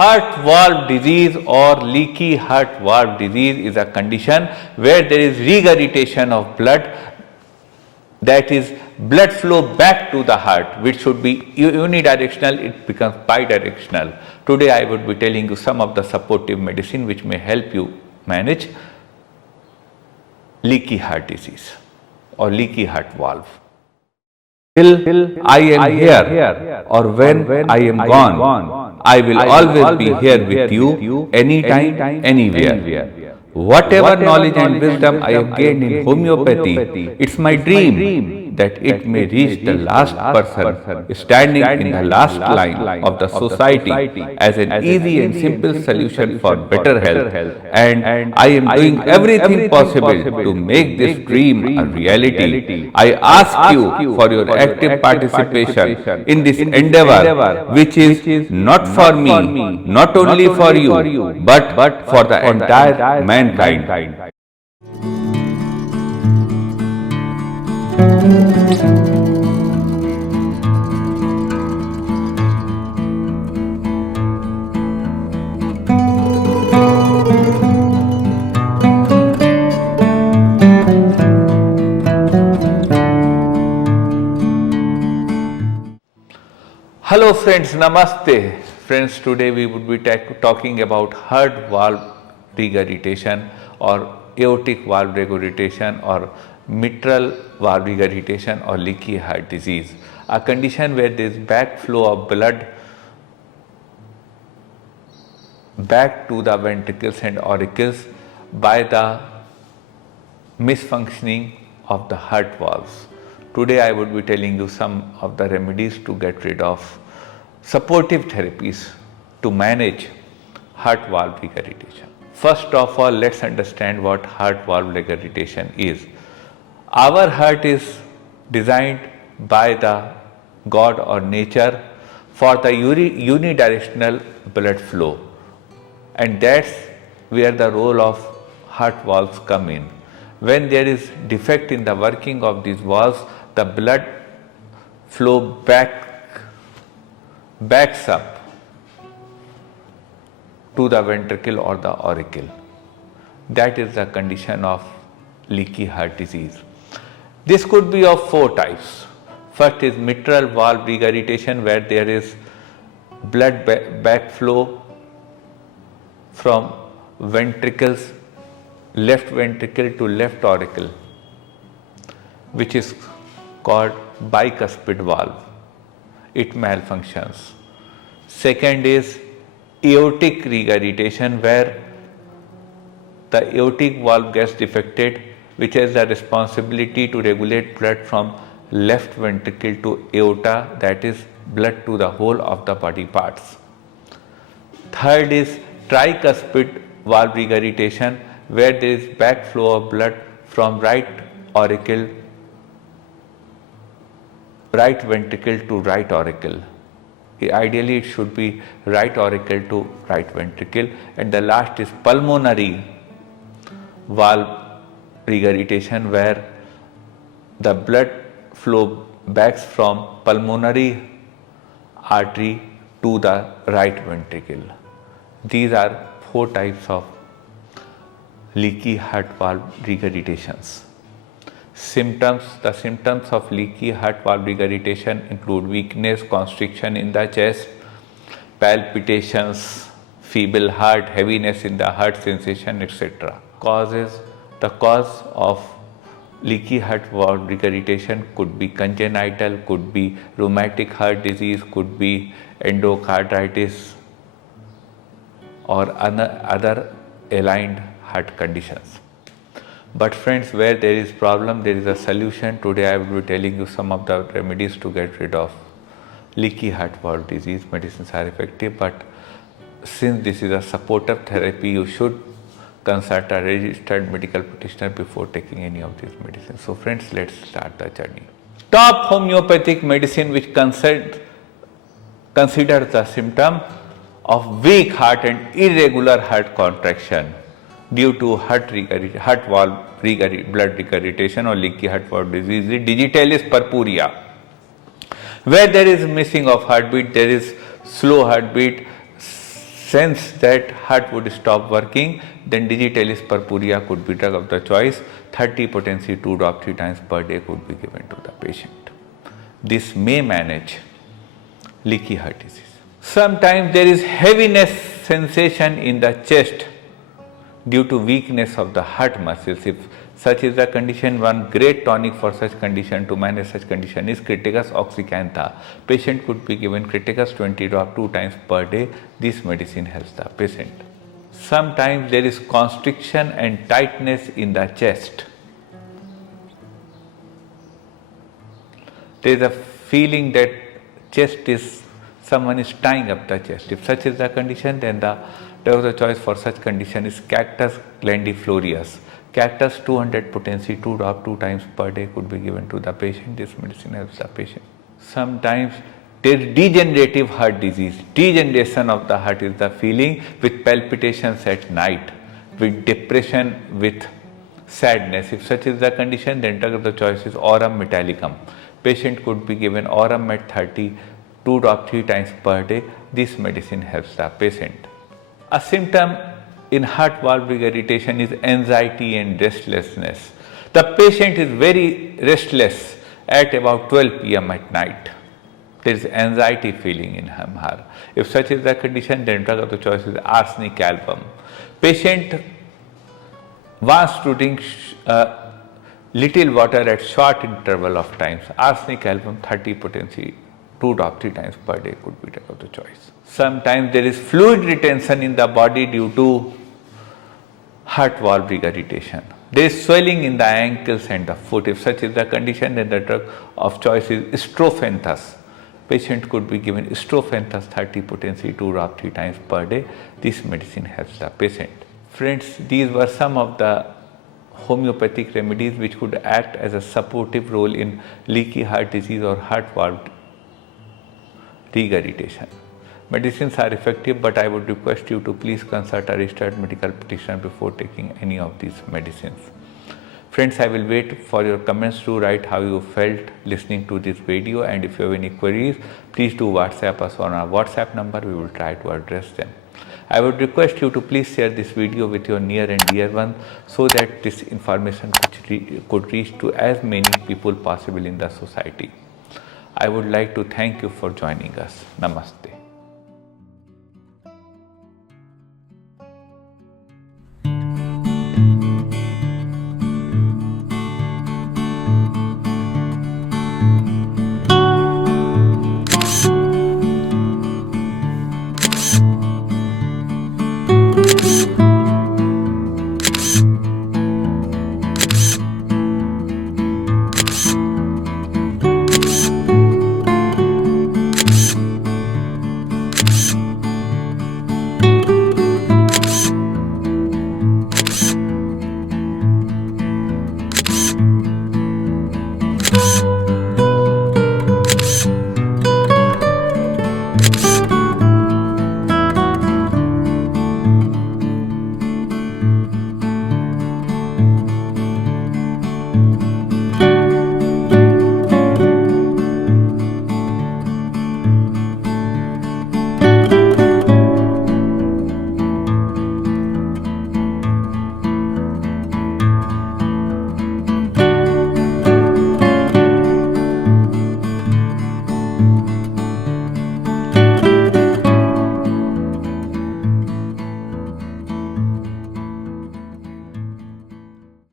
Heart valve disease or leaky heart valve disease is a condition where there is regurgitation of blood, that is blood flow back to the heart, which should be unidirectional, it becomes bidirectional. Today I would be telling you some of the supportive medicine which may help you manage leaky heart disease or leaky heart valve. Till I am here or when I am gone, I will always be here with you anytime, anywhere. Whatever knowledge and wisdom I have gained in homeopathy, it's my dream that it may reach the last person standing in the last line of the society as an easy and simple solution for better health. And I am doing everything possible to make this dream a reality. I ask you for your active participation in this endeavor, which is not for me, not only for you, but for the entire mankind. Hello friends, namaste. Friends, today we would be talking about heart valve regurgitation or aortic valve regurgitation or mitral valve regurgitation or leaky heart disease, a condition where there is backflow of blood back to the ventricles and auricles by the misfunctioning of the heart valves. Today I would be telling you some of the remedies to get rid of supportive therapies to manage heart valve regurgitation. First of all, let's understand what heart valve regurgitation is. Our heart is designed by the God or nature for the unidirectional blood flow, and that's where the role of heart valves come in. When there is defect in the working of these valves, the blood flow backs up to the ventricle or the auricle. That is the condition of leaky heart disease. This could be of four types. First is mitral valve regurgitation, where there is blood backflow from ventricles, left ventricle to left auricle, which is called bicuspid valve. It malfunctions. Second is aortic regurgitation, where the aortic valve gets defected, which has the responsibility to regulate blood from left ventricle to aorta, that is blood to the whole of the body parts. Third is tricuspid valve regurgitation, where there is backflow of blood from right ventricle to right auricle. Ideally it should be right auricle to right ventricle. And the last is pulmonary valve regurgitation, where the blood flow backs from pulmonary artery to the right ventricle. These are four types of leaky heart valve regurgitations. The symptoms of leaky heart valve regurgitation include weakness, constriction in the chest, palpitations, feeble heart, heaviness in the heart sensation, etc. The cause of leaky heart valve regurgitation could be congenital, could be rheumatic heart disease, could be endocarditis or other aligned heart conditions. But friends, where there is problem, there is a solution. Today I will be telling you some of the remedies to get rid of leaky heart valve disease. Medicines are effective, but since this is a supportive therapy, you should consult a registered medical practitioner before taking any of these medicines. So friends, let's start the journey. Top homeopathic medicine which considers the symptom of weak heart and irregular heart contraction due to heart valve blood regurgitation or leaky heart valve disease, digitalis purpurea, where there is missing of heartbeat, there is slow heartbeat, sense that heart would stop working, then digitalis purpurea could be drug of the choice. 30 potency 2 drop 3 times per day could be given to the patient. This may manage leaky heart disease. Sometimes there is heaviness sensation in the chest due to weakness of the heart muscles. If such is the condition, one great tonic for such condition to manage such condition is Critigas oxycantha. Patient could be given Critigas 20 drop 2 times per day. This medicine helps the patient. Sometimes there is constriction and tightness in the chest. There is a feeling that someone is tying up the chest. If such is the condition, then the drug of the choice for such condition is Cactus glandiflorius. Cactus 200 potency 2 drop 2 times per day could be given to the patient. This medicine helps the patient. Sometimes there is degenerative heart disease. Degeneration of the heart is the feeling with palpitations at night, with depression, with sadness. If such is the condition, then drug of the choice is Aurum metallicum. Patient could be given Aurum at 30, 2 drop 3 times per day. This medicine helps the patient. A symptom in heart valve regurgitation is anxiety and restlessness. The patient is very restless at about 12 p.m. at night. There is anxiety feeling in him, her. If such is the condition, then drug of the choice is arsenic album. Patient wants to drink little water at short interval of times. Arsenic album 30 potency 2 drop 3 times per day could be drug of the choice. Sometimes there is fluid retention in the body due to heart valve regurgitation. There is swelling in the ankles and the foot. If such is the condition, then the drug of choice is strophanthus. Patient could be given strophanthus 30 potency 2 drop 3 times per day. This medicine helps the patient. Friends, these were some of the homeopathic remedies which could act as a supportive role in leaky heart disease or heart valve regurgitation. Medicines are effective, but I would request you to please consult a registered medical practitioner before taking any of these medicines. Friends, I will wait for your comments to write how you felt listening to this video, and if you have any queries, please do WhatsApp us on our WhatsApp number. We will try to address them. I would request you to please share this video with your near and dear ones so that this information could reach to as many people possible in the society. I would like to thank you for joining us. Namaste.